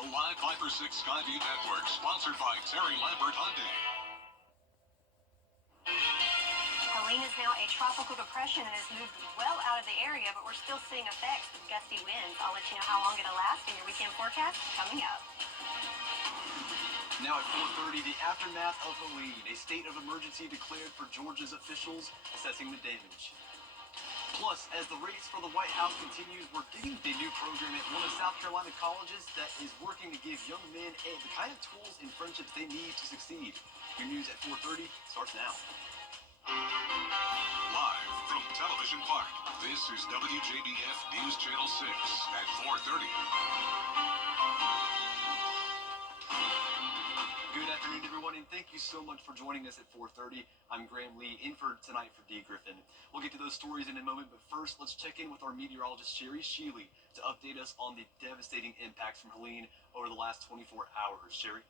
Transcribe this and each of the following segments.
The Live 5 for 6 Skyview Network, sponsored by Terry Lambert Hyundai. Helene is now a tropical depression and has moved well out of the area, but we're still seeing effects of gusty winds. I'll let you know how long it'll last in your weekend forecast coming up. Now at 4:30, the aftermath of Helene, a state of emergency declared for Georgia's officials assessing the damage. Plus, as the race for the White House continues, we're getting a new program at one of South Carolina colleges that is working to give young men the kind of tools and friendships they need to succeed. Your news at 4:30 starts now. Live from Television Park, this is WJBF News Channel 6 at 4:30. Good afternoon, everyone, and thank you so much for joining us at 4:30. I'm Graham Lee, in for tonight for Dee Griffin. We'll get to those stories in a moment, but first, let's check in with our meteorologist, Sherry Sheely, to update us on the devastating impacts from Helene over the last 24 hours. Sherry?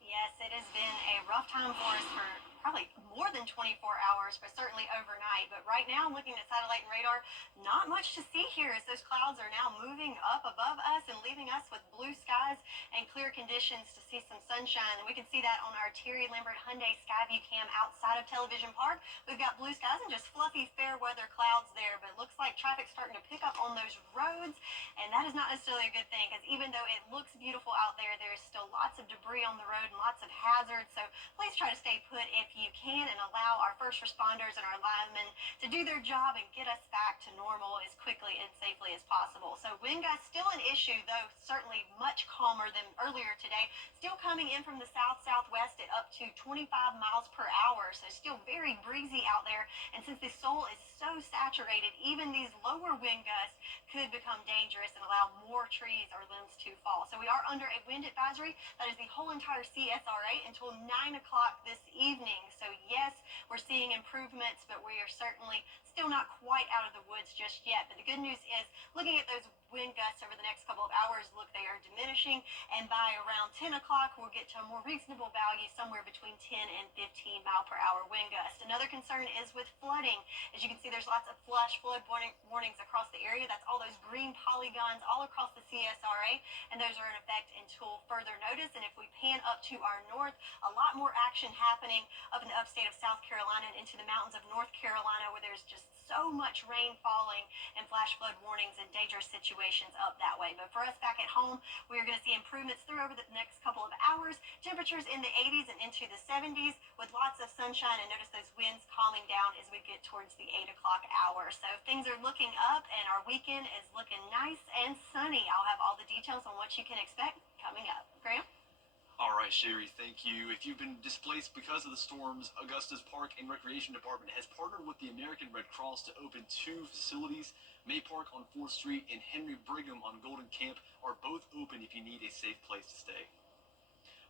Yes, it has been a rough time for us for probably more than 24 hours, but certainly overnight. But right now, looking at satellite and radar, not much to see here as those clouds are now moving up above us and leaving us with blue skies and clear conditions to see some sunshine. And we can see that on our Terry Lambert Hyundai Skyview cam outside of Television Park. We've got blue skies and just fluffy fair weather clouds there, but it looks like traffic's starting to pick up on those roads, and that is not necessarily a good thing, because even though it looks beautiful out there, there's still lots of debris on the road and lots of hazards. So please try to stay put if you can and allow our first responders and our linemen to do their job and get us back to normal as quickly and safely as possible. So wind gusts still an issue, though certainly much calmer than earlier today. Still coming in from the south-southwest at up to 25 miles per hour, so still very breezy out there. And since the soil is so saturated, even these lower wind gusts could become dangerous and allow more trees or limbs to fall. So we are under a wind advisory. That is the whole entire CSRA until 9 o'clock this evening. So yes, we're seeing improvements, but we are certainly still not quite out of the woods just yet. But the good news is, looking at those wind gusts over the next couple of hours, look, they are diminishing, and by around 10 o'clock, we'll get to a more reasonable value, somewhere between 10 and 15 mile per hour wind gust. Another concern is with flooding. As you can see, there's lots of flash flood warnings across the area. That's all those green polygons all across the CSRA, and those are in effect until further notice. And if we pan up to our north, a lot more action happening up in the upstate of South Carolina and into the mountains of North Carolina, where there's just so much rain falling and flash flood warnings and dangerous situations up that way. But for us back at home, we are going to see improvements through over the next couple of hours. Temperatures in the 80s and into the 70s with lots of sunshine, and notice those winds calming down as we get towards the 8 o'clock hour. So things are looking up, and our weekend is looking nice and sunny. I'll have all the details on what you can expect coming up. Graham? All right, Sherry, thank you. If you've been displaced because of the storms, Augusta's Park and Recreation Department has partnered with the American Red Cross to open 2 facilities. May Park on 4th Street and Henry Brigham on Golden Camp are both open if you need a safe place to stay.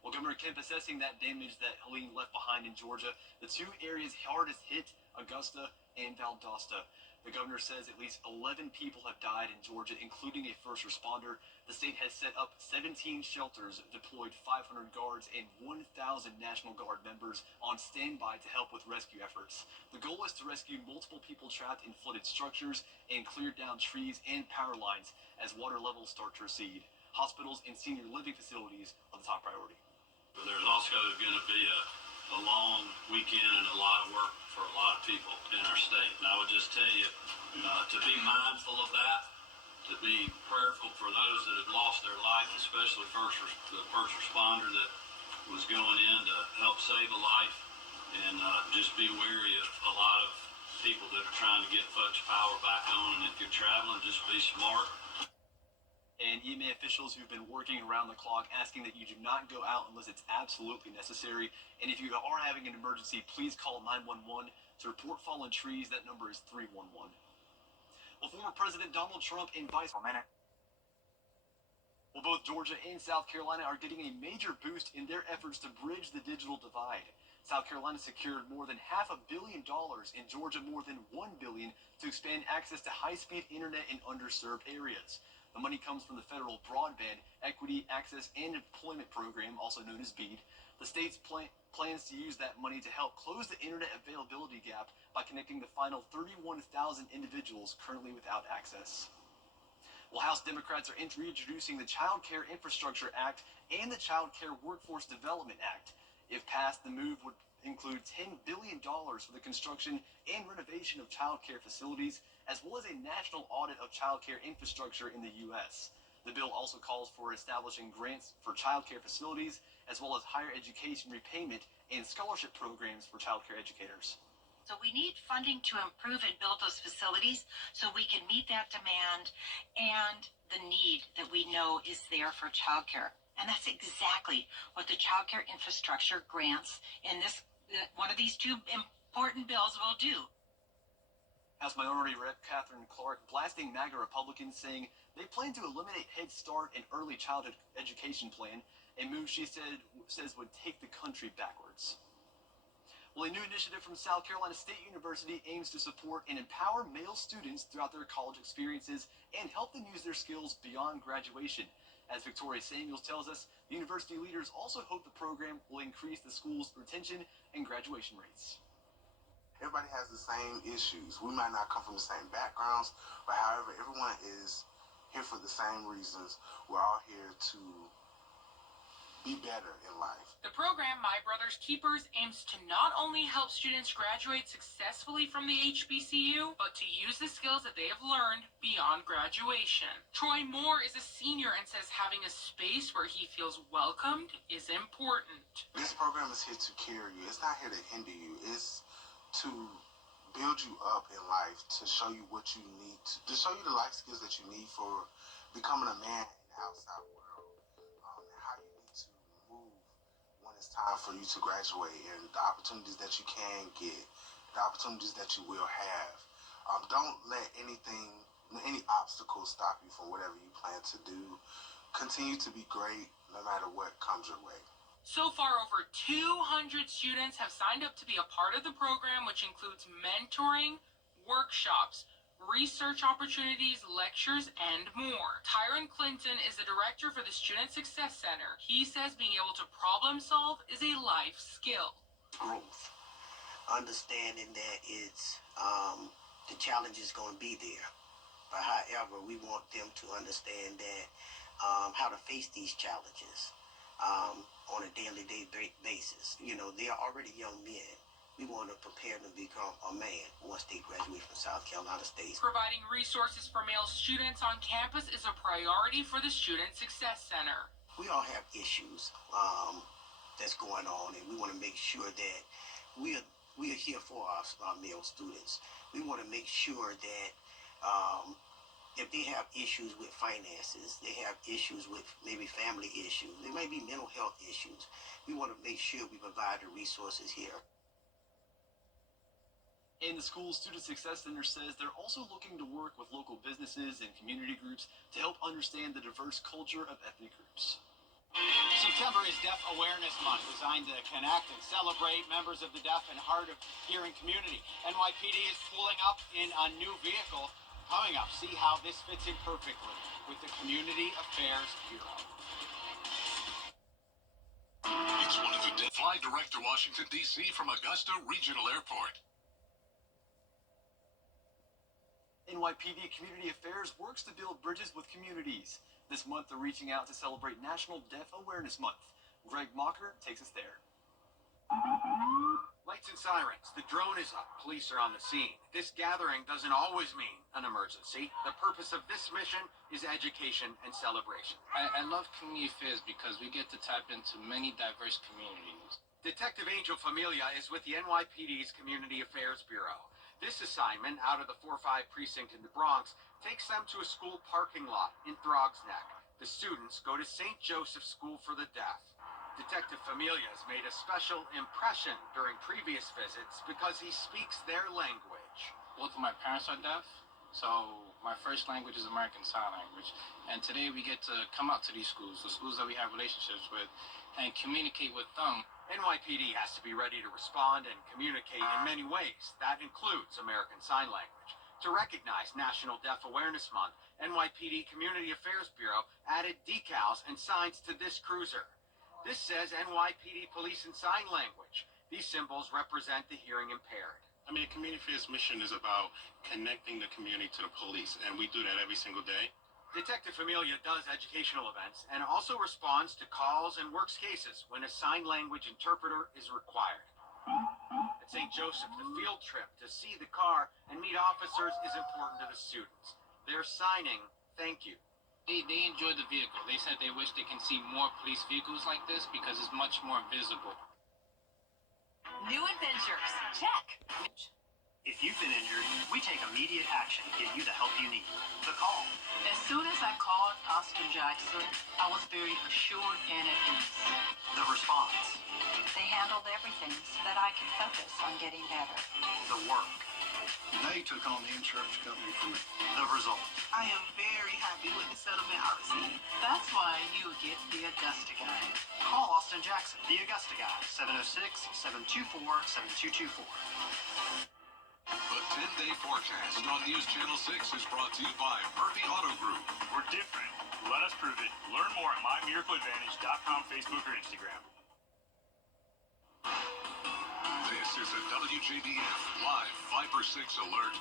Well, Governor Kemp assessing that damage that Helene left behind in Georgia. The 2 areas hardest hit, Augusta and Valdosta. The governor says at least 11 people have died in Georgia, including a first responder. The state has set up 17 shelters, deployed 500 guards, and 1,000 National Guard members on standby to help with rescue efforts. The goal is to rescue multiple people trapped in flooded structures and clear down trees and power lines as water levels start to recede. Hospitals and senior living facilities are the top priority. There's also going to be a long weekend and a lot of work for a lot of people in our state. And I would just tell you to be mindful of that, to be prayerful for those that have lost their life, especially the first responder that was going in to help save a life, and just be wary of a lot of people that are trying to get folks' power back on. And if you're traveling, just be smart. And EMA officials who've been working around the clock asking that you do not go out unless it's absolutely necessary. And if you are having an emergency, please call 911 to report fallen trees. That number is 311. Well, former President Donald Trump and Vice President. Well, both Georgia and South Carolina are getting a major boost in their efforts to bridge the digital divide. South Carolina secured more than $500 million, and Georgia more than $1 billion to expand access to high-speed internet in underserved areas. The money comes from the federal Broadband Equity, Access, and Employment Program, also known as BEAD. The state's plans to use that money to help close the internet availability gap by connecting the final 31,000 individuals currently without access. Well, House Democrats are reintroducing the Child Care Infrastructure Act and the Child Care Workforce Development Act. If passed, the move would include $10 billion for the construction and renovation of child care facilities, as well as a national audit of child care infrastructure in the U.S. The bill also calls for establishing grants for child care facilities, as well as higher education repayment and scholarship programs for child care educators. So we need funding to improve and build those facilities so we can meet that demand and the need that we know is there for childcare. And that's exactly what the child care infrastructure grants in this one of these two important bills will do. House Minority Rep Catherine Clark blasting MAGA Republicans, saying they plan to eliminate Head Start and Early Childhood Education Plan, a move she says would take the country backwards. Well, a new initiative from South Carolina State University aims to support and empower male students throughout their college experiences and help them use their skills beyond graduation. As Victoria Samuels tells us, the university leaders also hope the program will increase the school's retention and graduation rates. Everybody has the same issues. We might not come from the same backgrounds, but however, everyone is here for the same reasons. We're all here to be better in life. The program, My Brother's Keepers, aims to not only help students graduate successfully from the HBCU, but to use the skills that they have learned beyond graduation. Troy Moore is a senior and says having a space where he feels welcomed is important. This program is here to carry you. It's not here to hinder you. It's to build you up in life, to show you what you need, to show you the life skills that you need for becoming a man in the outside world, and how you need to move when it's time for you to graduate, and the opportunities that you can get, the opportunities that you will have. Don't let any obstacles stop you from whatever you plan to do. Continue to be great no matter what comes your way. So far, over 200 students have signed up to be a part of the program, which includes mentoring, workshops, research opportunities, lectures, and more. Tyron Clinton is the director for the Student Success Center. He says being able to problem solve is a life skill. Growth. Understanding that it's the challenge is going to be there. But however, we want them to understand that how to face these challenges on a daily basis. You know, they are already young men. We want to prepare them to become a man once they graduate from South Carolina State. Providing resources for male students on campus is a priority for the Student Success Center. We all have issues that's going on, and we want to make sure that we are here for our male students. We want to make sure that if they have issues with finances, they have issues with maybe family issues, there may be mental health issues, we want to make sure we provide the resources here. And the school's Student Success Center says they're also looking to work with local businesses and community groups to help understand the diverse culture of ethnic groups. September is Deaf Awareness Month, designed to connect and celebrate members of the deaf and hard of hearing community. NYPD is pulling up in a new vehicle. Coming up, see how this fits in perfectly with the Community Affairs Bureau. It's one of the fly direct to Washington, D.C. from Augusta Regional Airport. NYPD Community Affairs works to build bridges with communities. This month, they're reaching out to celebrate National Deaf Awareness Month. Greg Mocker takes us there. Lights and sirens. The drone is up. Police are on the scene. This gathering doesn't always mean an emergency. The purpose of this mission is education and celebration. I love community affairs because we get to tap into many diverse communities. Detective Angel Familia is with the NYPD's Community Affairs Bureau. This assignment, out of the 4-5 precinct in the Bronx, takes them to a school parking lot in Throgs Neck. The students go to St. Joseph's School for the Deaf. Detective Familia has made a special impression during previous visits because he speaks their language. Both of my parents are deaf, so my first language is American Sign Language. And today we get to come out to these schools, the schools that we have relationships with, and communicate with them. NYPD has to be ready to respond and communicate in many ways. That includes American Sign Language. To recognize National Deaf Awareness Month, NYPD Community Affairs Bureau added decals and signs to this cruiser. This says NYPD Police and Sign Language. These symbols represent the hearing impaired. I mean, Community Affairs mission is about connecting the community to the police, and we do that every single day. Detective Familia does educational events and also responds to calls and works cases when a sign language interpreter is required. At St. Joseph, the field trip to see the car and meet officers is important to the students. They're signing thank you. They enjoy the vehicle. They said they wish they can see more police vehicles like this because it's much more visible. New adventures. Check. If you've been injured, we take immediate action to get you the help you need. The call. As soon as I called Austin Jackson, I was very assured and at ease. The response. They handled everything so that I could focus on getting better. The work. They took on the insurance company for me. The result. I am very happy with the settlement I received. That's why you get the Augusta Guy. Call Austin Jackson, the Augusta Guy, 706-724-7224. The 10-day forecast on News Channel 6 is brought to you by Murphy Auto Group. We're different. Let us prove it. Learn more at mymiracleadvantage.com, Facebook, or Instagram. This is a WJBF Live 5 for 6 alert.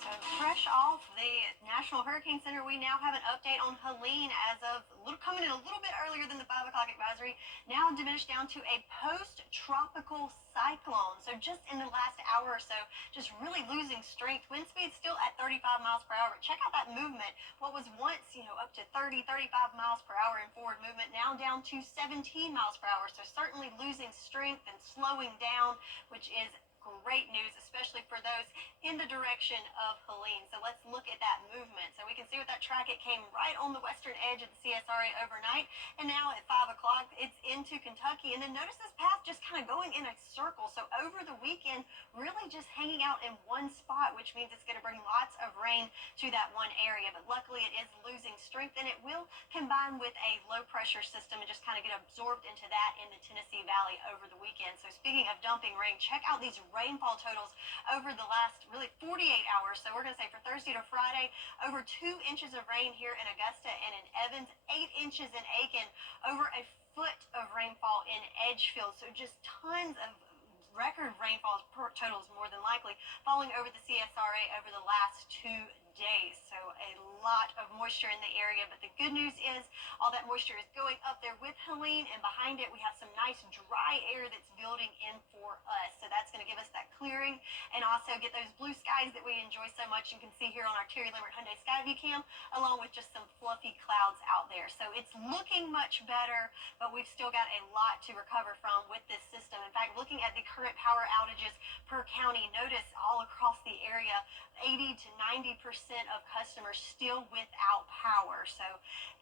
So fresh off the National Hurricane Center, we now have an update on Helene as of coming in a little bit earlier than the 5 o'clock advisory, now diminished down to a post-tropical cyclone. So just in the last hour or so, just really losing strength. Wind speed still at 35 miles per hour. But check out that movement. What was once, up to 30, 35 miles per hour in forward movement, now down to 17 miles per hour. So certainly losing strength and slowing down, which is great news, especially for those in the direction of Helene. So let's look at that movement. So we can see with that track, it came right on the western edge of the CSRA overnight. And now at 5 o'clock, it's into Kentucky. And then notice this path just kind of going in a circle. So over the weekend, really just hanging out in one spot, which means it's going to bring lots of rain to that one area. But luckily, it is losing strength, and it will combine with a low pressure system and just kind of get absorbed into that in the Tennessee Valley over the weekend. So speaking of dumping rain, check out these rainfall totals over the last really 48 hours. So we're going to say for Thursday to Friday, over 2 inches of rain here in Augusta and in Evans, 8 inches in Aiken, over a foot of rainfall in Edgefield. So just tons of record rainfall totals, more than likely, falling over the CSRA over the last 2 days. So a lot of moisture in the area, but the good news is all that moisture is going up there with Helene, and behind it we have some nice dry air that's building in for us. So that's going to give us that clearing and also get those blue skies that we enjoy so much and can see here on our Terry Limerick Hyundai Skyview Cam, along with just some fluffy clouds out there. So it's looking much better, but we've still got a lot to recover from with this system. In fact, looking at the current power outages per county, notice all across the area, 80 to 90% of customers still without power. So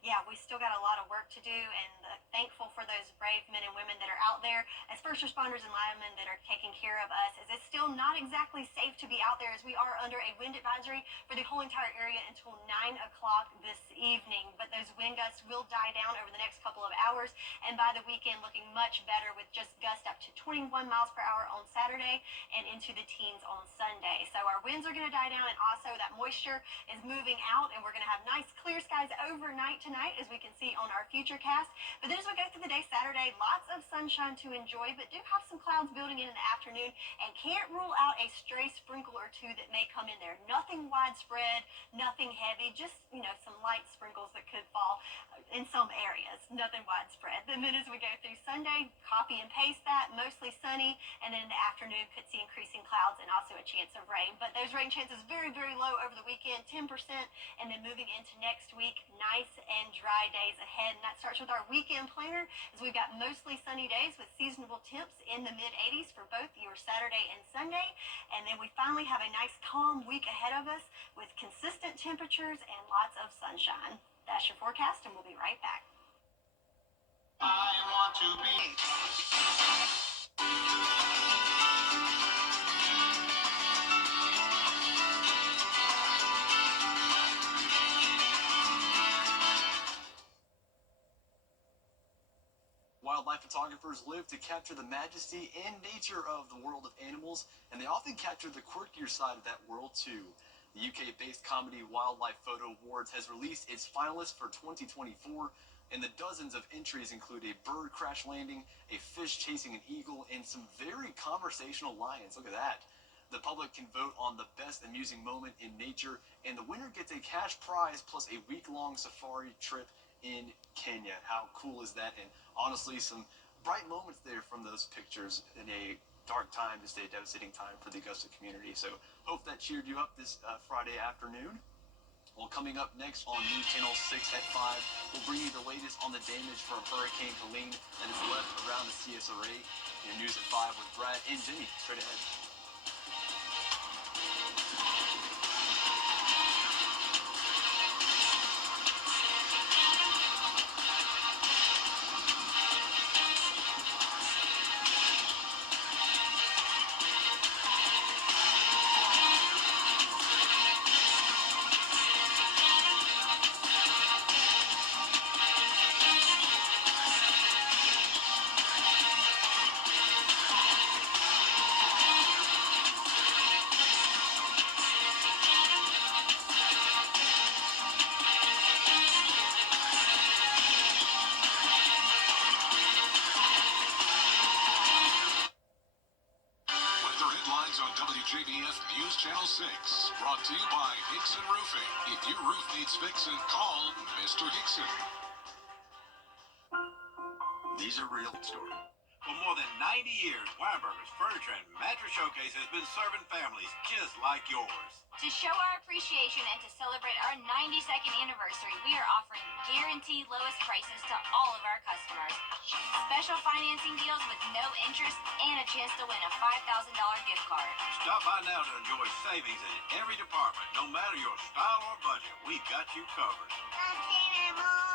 yeah, we still got a lot of work to do, and thankful for those brave men and women that are out there as first responders and linemen that are taking care of us, as it's still not exactly safe to be out there, as we are under a wind advisory for the whole entire area until 9 o'clock this evening. But those wind gusts will die down over the next couple of hours, and by the weekend looking much better with just gusts up to 21 miles per hour on Saturday and into the teens on Sunday. So our winds are going to die down, and also that moisture is moving out, and we're going to have nice clear skies overnight tonight, as we can see on our futurecast. But then as we go through the day Saturday, lots of sunshine to enjoy, but do have some clouds building in the afternoon, and can't rule out a stray sprinkle or two that may come in there. Nothing widespread, nothing heavy, just some light sprinkles that could fall in some areas, nothing widespread. And then as we go through Sunday, copy and paste that, mostly sunny, and then in the afternoon could see increasing clouds and also a chance of rain. But those rain chances very, very low over the weekend, 10%, and then moving into next week, nice and dry days ahead. And that starts with our weekend planner, as we've got mostly sunny days with seasonable temps in the mid-80s for both your Saturday and Sunday. And then we finally have a nice calm week ahead of us with consistent temperatures and lots of sunshine. That's your forecast, and we'll be right back. I want to be. Wildlife photographers live to capture the majesty and nature of the world of animals, and they often capture the quirkier side of that world too. The UK-based comedy Wildlife Photo Awards has released its finalists for 2024, and the dozens of entries include a bird crash landing, a fish chasing an eagle, and some very conversational lions. Look at that. The public can vote on the best amusing moment in nature, and the winner gets a cash prize plus a week-long safari trip in Kenya. How cool is that? And honestly, some bright moments there from those pictures in a dark time, just a devastating time for the Augusta community. So hope that cheered you up this Friday afternoon. Well, coming up next on News Channel 6 at 5, we'll bring you the latest on the damage from Hurricane Helene that is left around the CSRA. In News at 5 with Brad and Jimmy, straight ahead. On WJBF News Channel 6, brought to you by Hickson Roofing. If your roof needs fixing, call Mr. Hickson. These are real stories. For more than 90 years, Weinberger's Furniture and Mattress Showcase has been serving families just like yours. To show our appreciation and to celebrate our 92nd anniversary, we are offering guaranteed lowest prices to all of our customers. Special financing deals with no interest and a chance to win a $5,000 gift card. Stop by now to enjoy savings in every department. No matter your style or budget, we've got you covered. I've seen it all.